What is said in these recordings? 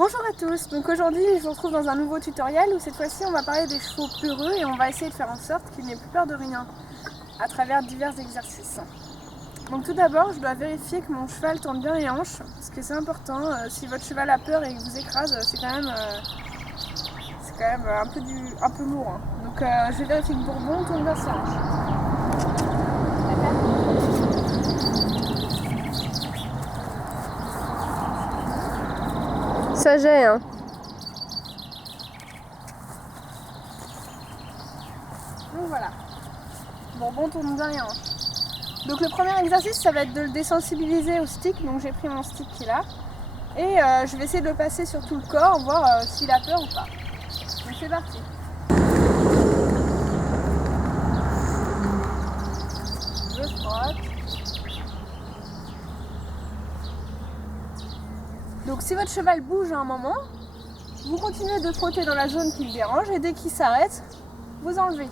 Bonjour à tous, donc aujourd'hui je vous retrouve dans un nouveau tutoriel où cette fois-ci on va parler des chevaux peureux et on va essayer de faire en sorte qu'ils n'aient plus peur de rien à travers divers exercices. Donc tout d'abord je dois vérifier que mon cheval tourne bien les hanches parce que c'est important, si votre cheval a peur et vous écrase c'est quand même un peu lourd. Hein. Donc je vais vérifier que Bourbon tourne bien ses hanches. Ça gêne, hein. Donc voilà, Bourbon tourne bien les hanches. Donc le premier exercice ça va être de le désensibiliser au stick, donc j'ai pris mon stick qui est là. Et je vais essayer de le passer sur tout le corps, voir s'il a peur ou pas. Donc c'est parti. Je frotte. Donc si votre cheval bouge à un moment, vous continuez de frotter dans la zone qui le dérange et dès qu'il s'arrête, vous enlevez.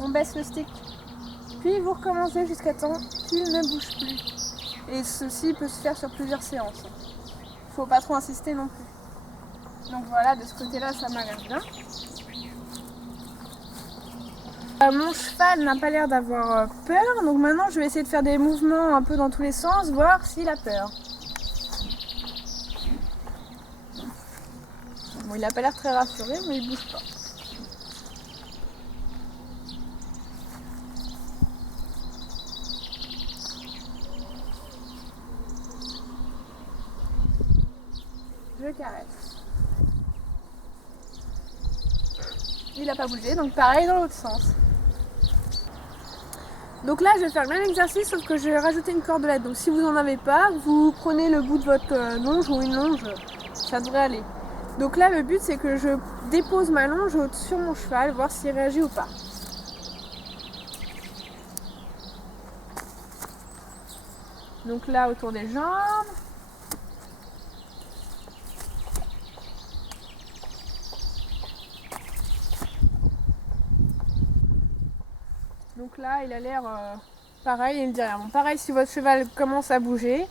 On baisse le stick. Puis vous recommencez jusqu'à temps qu'il ne bouge plus. Et ceci peut se faire sur plusieurs séances. Faut pas trop insister non plus. Donc voilà, de ce côté-là, ça m'a l'air bien. Mon cheval n'a pas l'air d'avoir peur, donc maintenant je vais essayer de faire des mouvements un peu dans tous les sens, voir s'il a peur. Bon, il n'a pas l'air très rassuré, mais il bouge pas. Je caresse. Il n'a pas bougé, donc pareil dans l'autre sens. Donc là, je vais faire le même exercice, sauf que je vais rajouter une cordelette. Donc si vous n'en avez pas, vous prenez le bout de votre longe ou une longe, ça devrait aller. Donc là, le but, c'est que je dépose ma longe sur mon cheval, voir s'il réagit ou pas. Donc là, autour des jambes. Donc là, il a l'air pareil, il me dit rien. Bon, pareil, si votre cheval commence à bouger,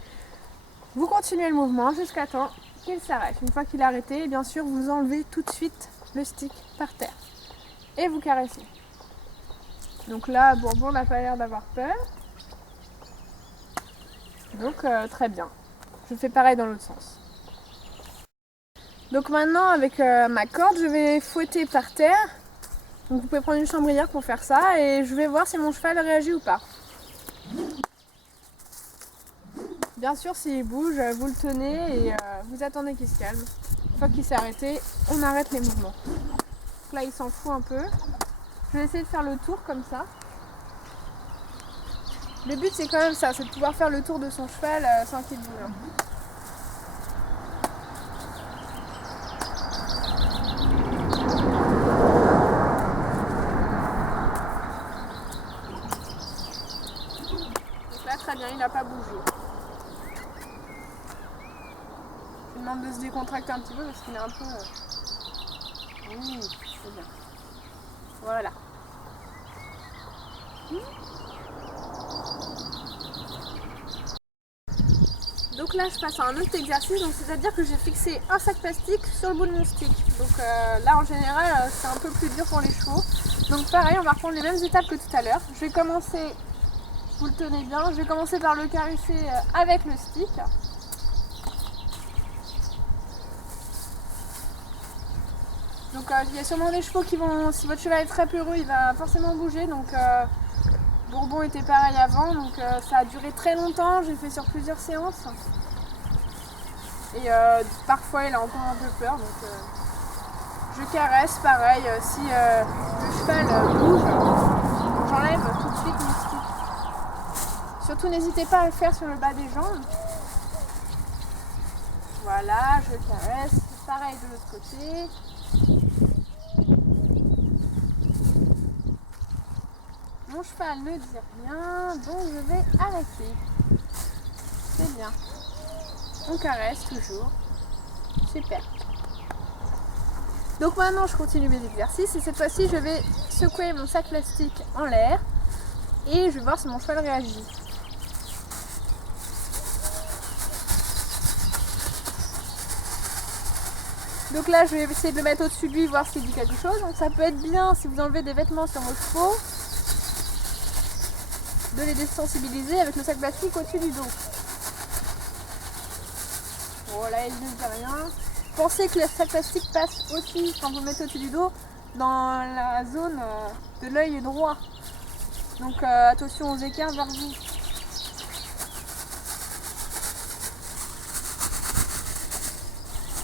vous continuez le mouvement jusqu'à temps qu'il s'arrête. Une fois qu'il est arrêté, bien sûr, vous enlevez tout de suite le stick par terre et vous caressez. Donc là, Bourbon n'a pas l'air d'avoir peur. Donc très bien. Je fais pareil dans l'autre sens. Donc maintenant, avec ma corde, je vais fouetter par terre. Donc vous pouvez prendre une chambrière pour faire ça et je vais voir si mon cheval réagit ou pas. Bien sûr, s'il bouge, vous le tenez et vous attendez qu'il se calme. Une fois qu'il s'est arrêté, on arrête les mouvements. Donc là, il s'en fout un peu. Je vais essayer de faire le tour comme ça. Le but, c'est quand même ça, c'est de pouvoir faire le tour de son cheval sans qu'il bouge. Donc là, très bien, il n'a pas bougé. Je lui demande de se décontracter un petit peu parce qu'il est un peu... Oui, c'est bien. Voilà. Donc là je passe à un autre exercice, donc c'est-à-dire que j'ai fixé un sac plastique sur le bout de mon stick. Donc là en général c'est un peu plus dur pour les chevaux. Donc pareil, on va reprendre les mêmes étapes que tout à l'heure. Je vais commencer, vous le tenez bien, je vais commencer par le caresser avec le stick. Donc il y a sûrement des chevaux qui vont, si votre cheval est très peureux, il va forcément bouger. Donc Bourbon était pareil avant, donc ça a duré très longtemps, j'ai fait sur plusieurs séances. Et parfois il a encore un peu peur, donc je caresse pareil. Si le cheval bouge, j'enlève tout de suite mon stick. Surtout n'hésitez pas à le faire sur le bas des jambes. Voilà, je caresse, pareil de l'autre côté. Mon cheval ne dit rien, donc je vais arrêter. C'est bien. On caresse toujours. Super. Donc maintenant je continue mes exercices et cette fois-ci je vais secouer mon sac plastique en l'air et je vais voir si mon cheval réagit. Donc là je vais essayer de le mettre au-dessus de lui, voir s'il dit quelque chose. Donc ça peut être bien si vous enlevez des vêtements sur vos chevaux, de les désensibiliser avec le sac plastique au-dessus du dos. Voilà, il ne dit rien. Pensez que le sac plastique passe aussi, quand vous le mettez au-dessus du dos, dans la zone de l'œil droit. Donc attention aux écarts vers vous.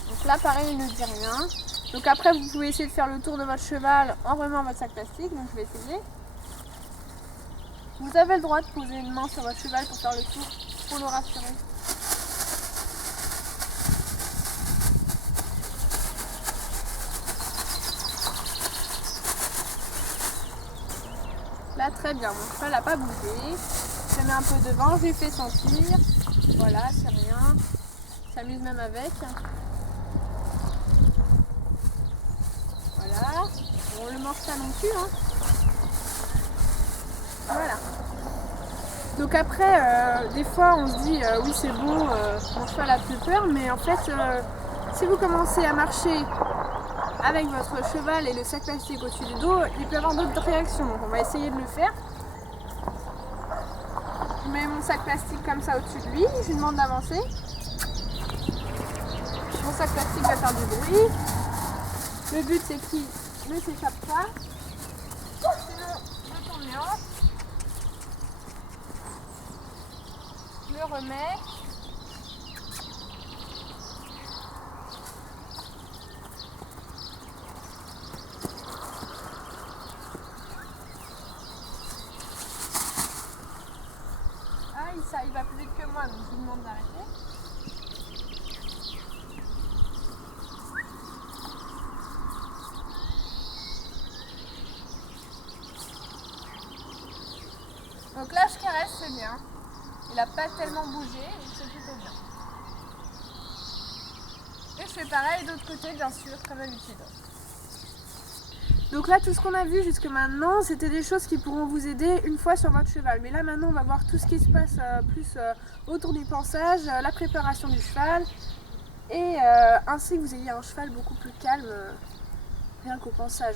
Donc là pareil, il ne dit rien. Donc après vous pouvez essayer de faire le tour de votre cheval en remuant votre sac plastique. Donc je vais essayer. Vous avez le droit de poser une main sur votre cheval pour faire le tour, pour le rassurer. Là très bien, mon cheval n'a pas bougé. Je le mets un peu devant, je lui fais sentir. Voilà, c'est rien. Il s'amuse même avec. Voilà. On le mange pas non plus. Hein. Voilà. Donc après, des fois on se dit oui c'est beau, mon cheval a plus peur, mais en fait si vous commencez à marcher avec votre cheval et le sac plastique au-dessus du dos, il peut y avoir d'autres réactions, donc on va essayer de le faire. Je mets mon sac plastique comme ça au-dessus de lui, je lui demande d'avancer. Mon sac plastique va faire du bruit. Le but c'est qu'il ne s'échappe pas. Sinon, je tourne les hanches. Je le remets. Il va plus vite que moi, donc je lui demande d'arrêter. Donc là je caresse, c'est bien. Il n'a pas tellement bougé, c'est plutôt bien. Et je fais pareil de l'autre côté, bien sûr, comme d'habitude. Donc là, tout ce qu'on a vu jusque maintenant, c'était des choses qui pourront vous aider une fois sur votre cheval. Mais là, maintenant, on va voir tout ce qui se passe plus autour du pansage, la préparation du cheval, et ainsi que vous ayez un cheval beaucoup plus calme, rien qu'au pansage.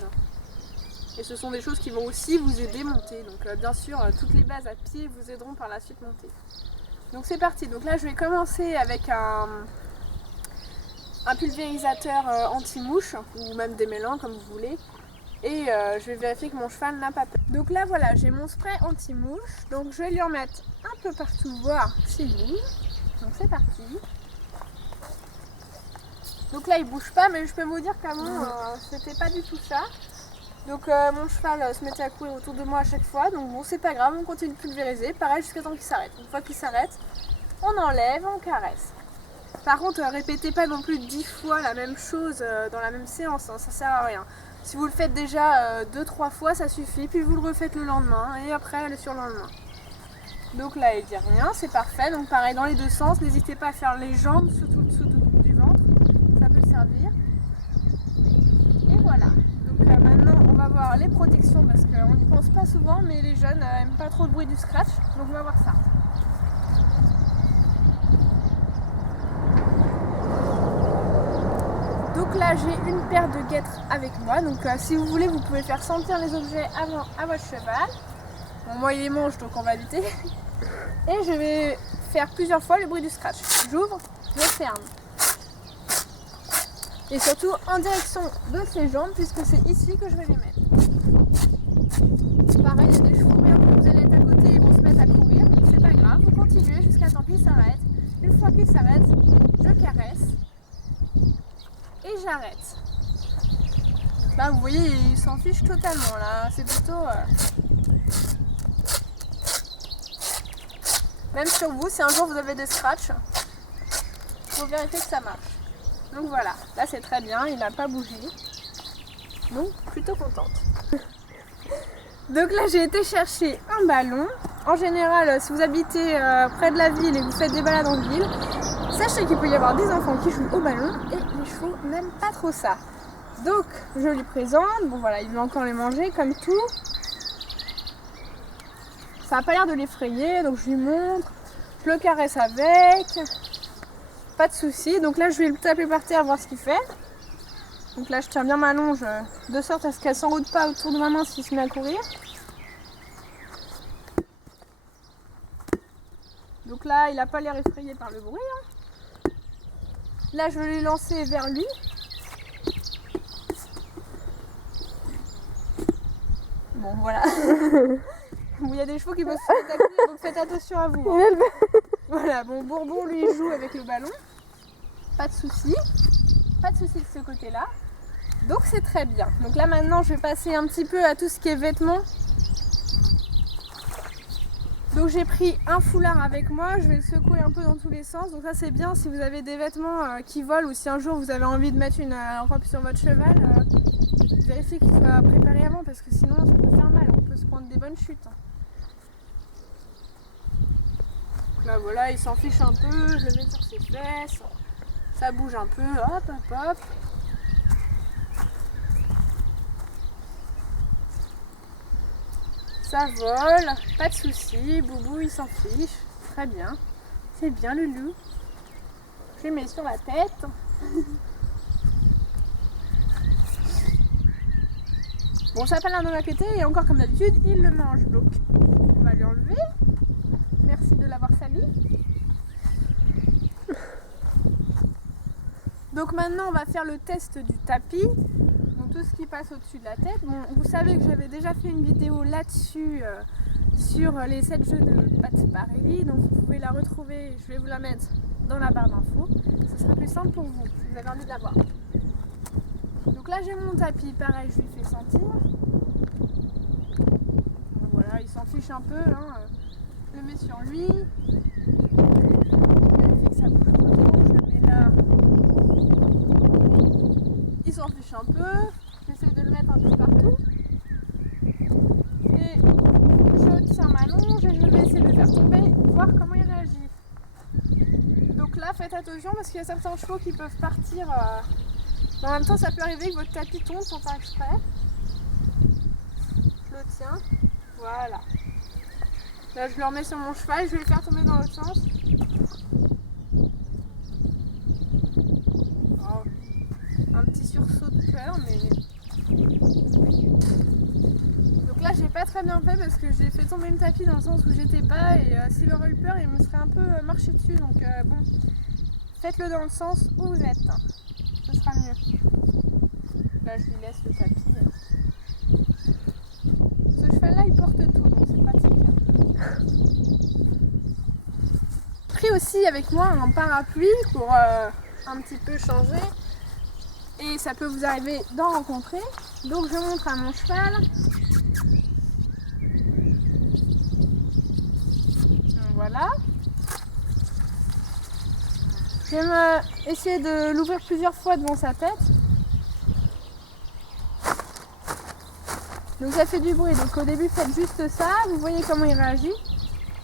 Et ce sont des choses qui vont aussi vous aider à monter. Donc bien sûr, toutes les bases à pied vous aideront par la suite à monter. Donc c'est parti. Donc là, je vais commencer avec un pulvérisateur anti-mouche, ou même démêlant, comme vous voulez. Et je vais vérifier que mon cheval n'a pas peur. Donc là voilà, j'ai mon spray anti-mouche. Donc je vais lui en mettre un peu partout, voir s'il bouge. Donc c'est parti. Donc là il bouge pas, mais je peux vous dire qu'avant c'était pas du tout ça. Donc mon cheval se mettait à courir autour de moi à chaque fois. Donc bon, c'est pas grave, on continue de pulvériser. Pareil jusqu'à temps qu'il s'arrête. Une fois qu'il s'arrête, on enlève, on caresse. Par contre, répétez pas non plus 10 fois la même chose dans la même séance, hein, ça sert à rien. Si vous le faites déjà 2-3 fois, ça suffit, puis vous le refaites le lendemain et après le surlendemain. Donc là, il dit rien, c'est parfait. Donc pareil, dans les deux sens, n'hésitez pas à faire les jambes, surtout le dessous du ventre, ça peut servir. Et voilà. Donc maintenant, on va voir les protections parce qu'on n'y pense pas souvent, mais les jeunes n'aiment pas trop le bruit du scratch, donc on va voir ça. Donc là j'ai une paire de guêtres avec moi, donc si vous voulez vous pouvez faire sentir les objets avant à votre cheval. Bon, moi il les mange donc on va lutter. Et je vais faire plusieurs fois le bruit du scratch. J'ouvre, je ferme. Et surtout en direction de ses jambes puisque c'est ici que je vais les mettre. Pareil, il y a des chevaux que vous allez être à côté et ils vont se mettre à courir. C'est pas grave, vous continuez jusqu'à temps qu'ils s'arrêtent. Une fois qu'ils s'arrêtent, je caresse. Et j'arrête. Là vous voyez il s'en fiche totalement là, c'est plutôt même sur vous, si un jour vous avez des scratchs, il faut vérifier que ça marche. Donc voilà, là c'est très bien, il n'a pas bougé. Donc plutôt contente. Donc là j'ai été chercher un ballon. En général, si vous habitez près de la ville et vous faites des balades en ville, sachez qu'il peut y avoir des enfants qui jouent au ballon et les chevaux n'aiment pas trop ça. Donc je lui présente, bon voilà, il veut encore les manger comme tout. Ça n'a pas l'air de l'effrayer, donc je lui montre, je le caresse avec, pas de souci. Donc là je vais le taper par terre, voir ce qu'il fait. Donc là je tiens bien ma longe de sorte à ce qu'elle s'enroute pas autour de ma main s'il se met à courir. Donc là il n'a pas l'air effrayé par le bruit. Hein. Là je vais les lancer vers lui. Bon voilà. Il y a des chevaux qui peuvent se attaquer, donc faites attention à vous. Hein. Voilà, bon Bourbon lui il joue avec le ballon. Pas de soucis. Pas de soucis de ce côté-là. Donc c'est très bien. Donc là maintenant je vais passer un petit peu à tout ce qui est vêtements. Donc j'ai pris un foulard avec moi, je vais le secouer un peu dans tous les sens. Donc ça c'est bien si vous avez des vêtements qui volent ou si un jour vous avez envie de mettre une robe sur votre cheval, vérifiez qu'il soit préparé avant parce que sinon ça peut faire mal, on peut se prendre des bonnes chutes. Donc là voilà, il s'en fiche un peu, je le mets sur ses fesses, ça bouge un peu, hop hop hop. Ça vole, pas de soucis, Boubou il s'en fiche, très bien, c'est bien le loup. Je le mets sur la tête. Bon, ça n'a pas l'air de m'inquiéter et encore comme d'habitude, il le mange. Donc, on va lui enlever. Merci de l'avoir sali. Donc maintenant, on va faire le test du tapis. Donc tout ce qui passe au-dessus de la tête. Bon, vous savez que j'avais déjà fait une vidéo là-dessus sur les 7 jeux de Pat Parelli. Donc vous pouvez la retrouver, je vais vous la mettre dans la barre d'infos. Ce sera plus simple pour vous si vous avez envie de la voir. Donc là j'ai mon tapis, pareil je lui fais sentir. Donc voilà, il s'en fiche un peu, hein. Je le mets sur lui. Je vérifie que ça bouge pas trop, je le mets là. Il s'en fiche un peu, j'essaie de le mettre un peu partout. Et je tiens ma longe et je vais essayer de le faire tomber, voir comment il réagit. Donc là faites attention parce qu'il y a certains chevaux qui peuvent partir. En même temps, ça peut arriver que votre tapis tombe sans faire exprès. Je le tiens. Voilà. Là, je le remets sur mon cheval. Je vais le faire tomber dans l'autre sens. Oh. Un petit sursaut de peur, mais... Donc là, j'ai pas très bien fait parce que j'ai fait tomber le tapis dans le sens où j'étais pas. Et s'il aurait eu peur, il me serait un peu marché dessus. Donc bon, faites-le dans le sens où vous êtes. Ce sera mieux. Là, je lui laisse le tapis. Ce cheval-là, il porte tout, donc c'est pratique. J'ai pris aussi avec moi un parapluie pour un petit peu changer. Et ça peut vous arriver d'en rencontrer. Donc, je montre à mon cheval. Donc, voilà. Je vais essayer de l'ouvrir plusieurs fois devant sa tête. Donc ça fait du bruit, donc au début faites juste ça, vous voyez comment il réagit.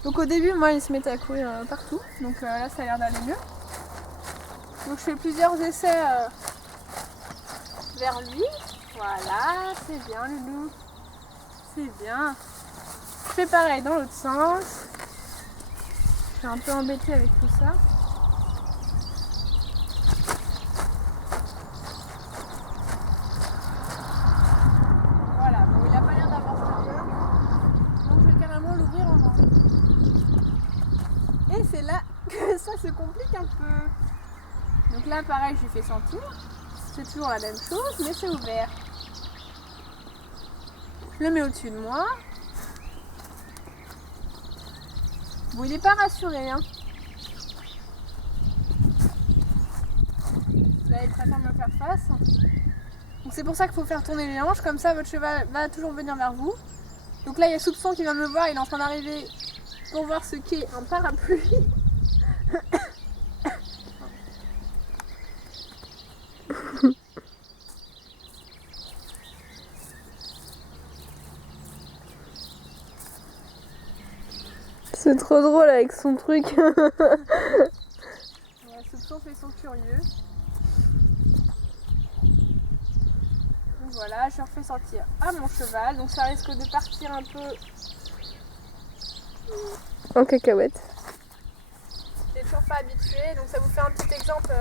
Donc au début moi il se mettait à courir partout, donc là ça a l'air d'aller mieux. Donc je fais plusieurs essais vers lui. Voilà, c'est bien le loup, c'est bien. Je fais pareil dans l'autre sens. Je suis un peu embêtée avec tout ça. Et c'est là que ça se complique un peu. Donc là pareil je lui fais sentir. C'est toujours la même chose mais c'est ouvert. Je le mets au-dessus de moi. Bon il n'est pas rassuré hein. Là il préfère me faire face. Donc c'est pour ça qu'il faut faire tourner les hanches. Comme ça votre cheval va toujours venir vers vous. Donc là il y a Soupçon qui vient de me voir. Il est en train d'arriver pour voir ce qu'est un parapluie. C'est trop drôle avec son truc. Soupçon fait son curieux. Donc voilà, je refais sentir à mon cheval. Donc ça risque de partir un peu En cacahuète. Il n'est toujours pas habitué, donc ça vous fait un petit exemple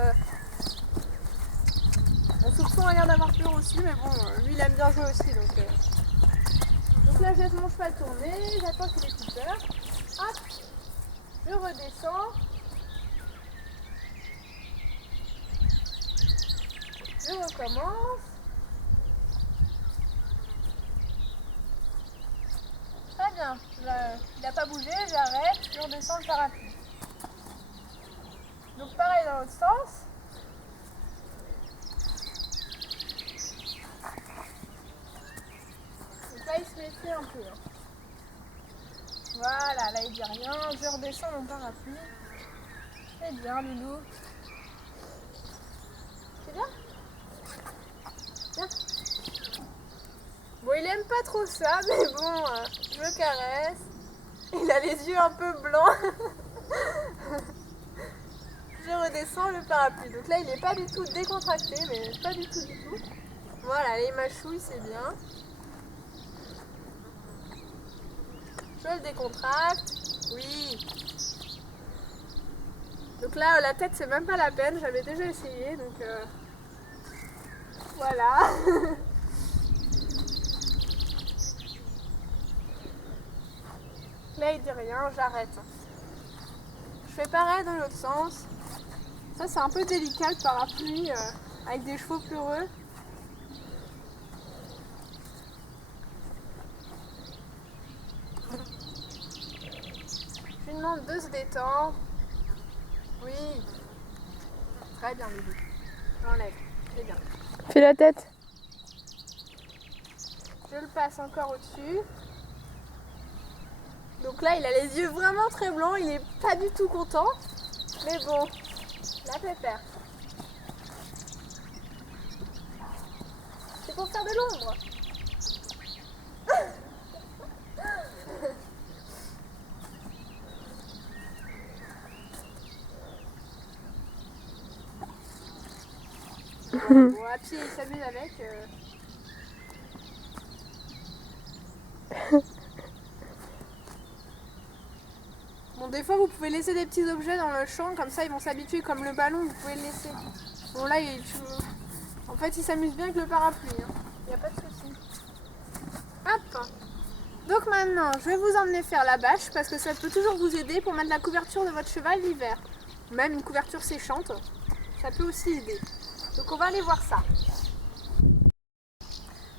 Mon soupçon a l'air d'avoir peur aussi, mais bon, lui il aime bien jouer aussi. Donc là, je laisse mon cheval tourner, j'attends qu'il ait plus peur. Hop, je redescends. Je recommence. Très bien. Il n'a pas bougé, j'arrête, je redescends le parapluie. Donc pareil dans l'autre sens. Donc là il se méfie un peu. Voilà, là il dit rien, je redescends mon parapluie. C'est bien Loulou. C'est bien? Bien. Bon, il aime pas trop ça, mais bon, je le caresse. Il a les yeux un peu blancs. Je redescends le parapluie. Donc là, il n'est pas du tout décontracté, mais pas du tout, du tout. Voilà, les mâchouilles, c'est bien. Je le décontracte. Oui. Donc là, la tête, c'est même pas la peine. J'avais déjà essayé, donc voilà. Là, il dit rien, j'arrête. Je fais pareil dans l'autre sens. Ça, c'est un peu délicat le parapluie avec des chevaux peureux. Je lui demande de se détendre. Oui. Très bien, Loulou. J'enlève. C'est bien. Fais la tête. Je le passe encore au-dessus. Donc là, il a les yeux vraiment très blancs. Il est pas du tout content. Mais bon, la pépère. C'est pour faire de l'ombre. Bon, à pied, il s'amuse avec. Bon, des fois, vous pouvez laisser des petits objets dans le champ, comme ça, ils vont s'habituer, comme le ballon, vous pouvez le laisser. Bon, là, en fait, il s'amuse bien avec le parapluie. Il n'y a pas de souci. Hop. Donc maintenant, je vais vous emmener faire la bâche, parce que ça peut toujours vous aider pour mettre la couverture de votre cheval l'hiver. Même une couverture séchante, ça peut aussi aider. Donc on va aller voir ça.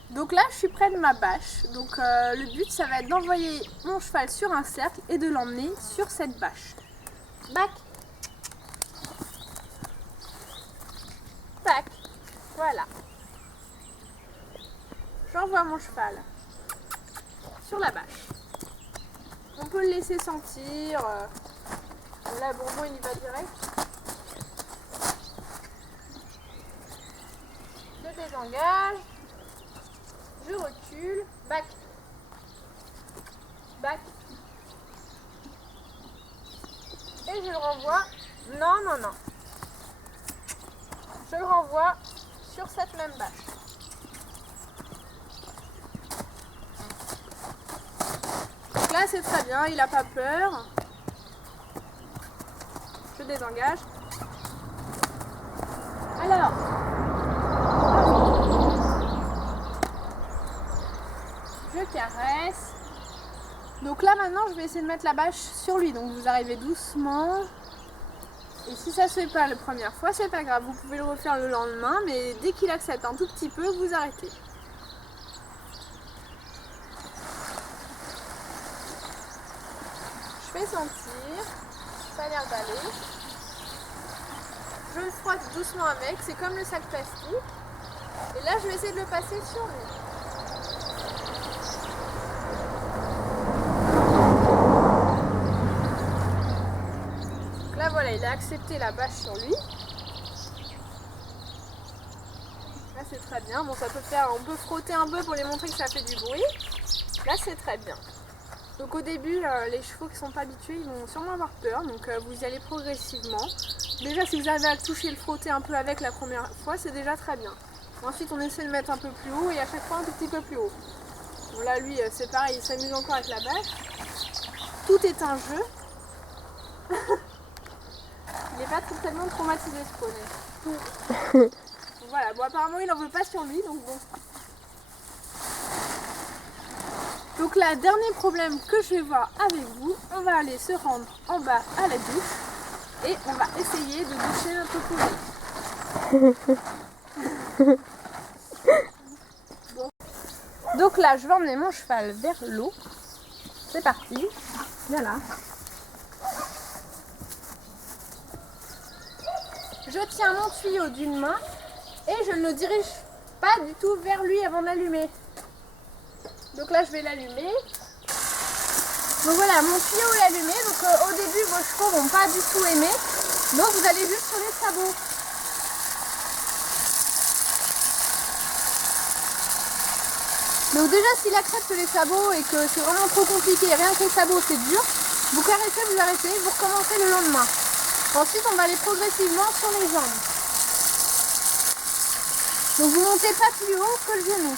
Donc là, je suis près de ma bâche. Donc le but, ça va être d'envoyer mon cheval sur un cercle et de l'emmener sur cette bâche. Bac. Tac. Voilà. J'envoie mon cheval sur la bâche. On peut le laisser sentir. Là, Bourbon, il y va direct. Je désengage. Je recule, bac, bac, et je le renvoie, non, je le renvoie sur cette même bâche. Donc là c'est très bien, il n'a pas peur. Je désengage. Alors, je caresse. Donc là maintenant je vais essayer de mettre la bâche sur lui. Donc vous arrivez doucement. Et si ça se fait pas la première fois, c'est pas grave. Vous pouvez le refaire le lendemain. Mais dès qu'il accepte un tout petit peu, vous arrêtez. Je fais sentir. Ça a l'air d'aller. Je le frotte doucement avec. C'est comme le sac plastique. Et là je vais essayer de le passer sur lui. Là voilà, il a accepté la bâche sur lui. Là c'est très bien. Bon, ça peut faire, on peut frotter un peu pour les montrer que ça fait du bruit. Là c'est très bien. Donc au début, les chevaux qui ne sont pas habitués, ils vont sûrement avoir peur. Donc vous y allez progressivement. Déjà si vous arrivez à le toucher, le frotter un peu avec la première fois, c'est déjà très bien. Ensuite on essaie de mettre un peu plus haut et à chaque fois un tout petit peu plus haut. Bon là lui c'est pareil, il s'amuse encore avec la bâche. Tout est un jeu. Il n'est pas tellement traumatisé ce poney. Voilà, bon apparemment il n'en veut pas sur lui, donc bon. Donc là, dernier problème que je vais voir avec vous, on va aller se rendre en bas à la douche et on va essayer de doucher notre poulet. Bon. Donc là, je vais emmener mon cheval vers l'eau. C'est parti. Voilà. Je tiens mon tuyau d'une main et je ne le dirige pas du tout vers lui avant d'allumer. Donc là je vais l'allumer. Donc voilà, mon tuyau est allumé. Donc au début vos chevaux vont pas du tout aimer. Donc vous allez juste sur les sabots. Donc déjà s'il accepte les sabots et que c'est vraiment trop compliqué, rien que les sabots c'est dur, vous caressez, vous arrêtez, vous recommencez le lendemain. Ensuite on va aller progressivement sur les jambes. Donc vous montez pas plus haut que le genou.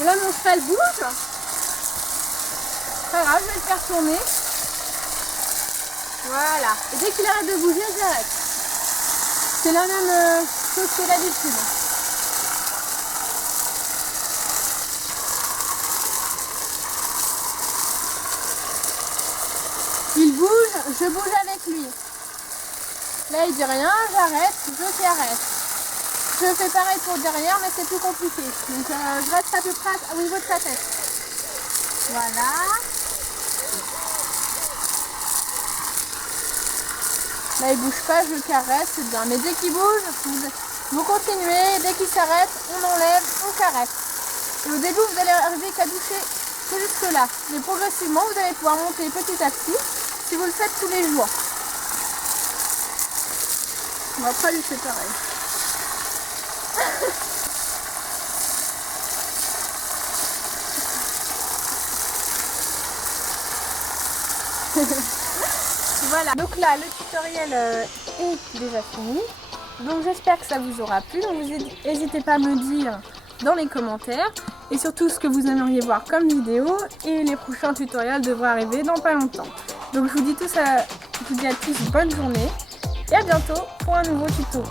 Et là mon cheval bouge. Pas grave, je vais le faire tourner. Voilà. Et dès qu'il arrête de bouger, j'arrête. C'est la même chose que d'habitude. Il bouge, je bouge avec lui. Là il dit rien, j'arrête, je t'arrête. Je fais pareil pour derrière, mais c'est plus compliqué. Donc je reste à peu près au niveau de sa tête. Voilà. Là il bouge pas, je le caresse, c'est bien. Mais dès qu'il bouge, vous continuez. Dès qu'il s'arrête, on enlève, on caresse. Et au début, vous allez arriver qu'à doucher que jusque là. Mais progressivement, vous allez pouvoir monter petit à petit si vous le faites tous les jours. On va pas lui faire pareil. Voilà, donc là le tutoriel est déjà fini. Donc j'espère que ça vous aura plu. Donc n'hésitez pas à me dire dans les commentaires et surtout ce que vous aimeriez voir comme vidéo, et les prochains tutoriels devraient arriver dans pas longtemps. Donc je vous dis à tous bonne journée et à bientôt pour un nouveau tuto.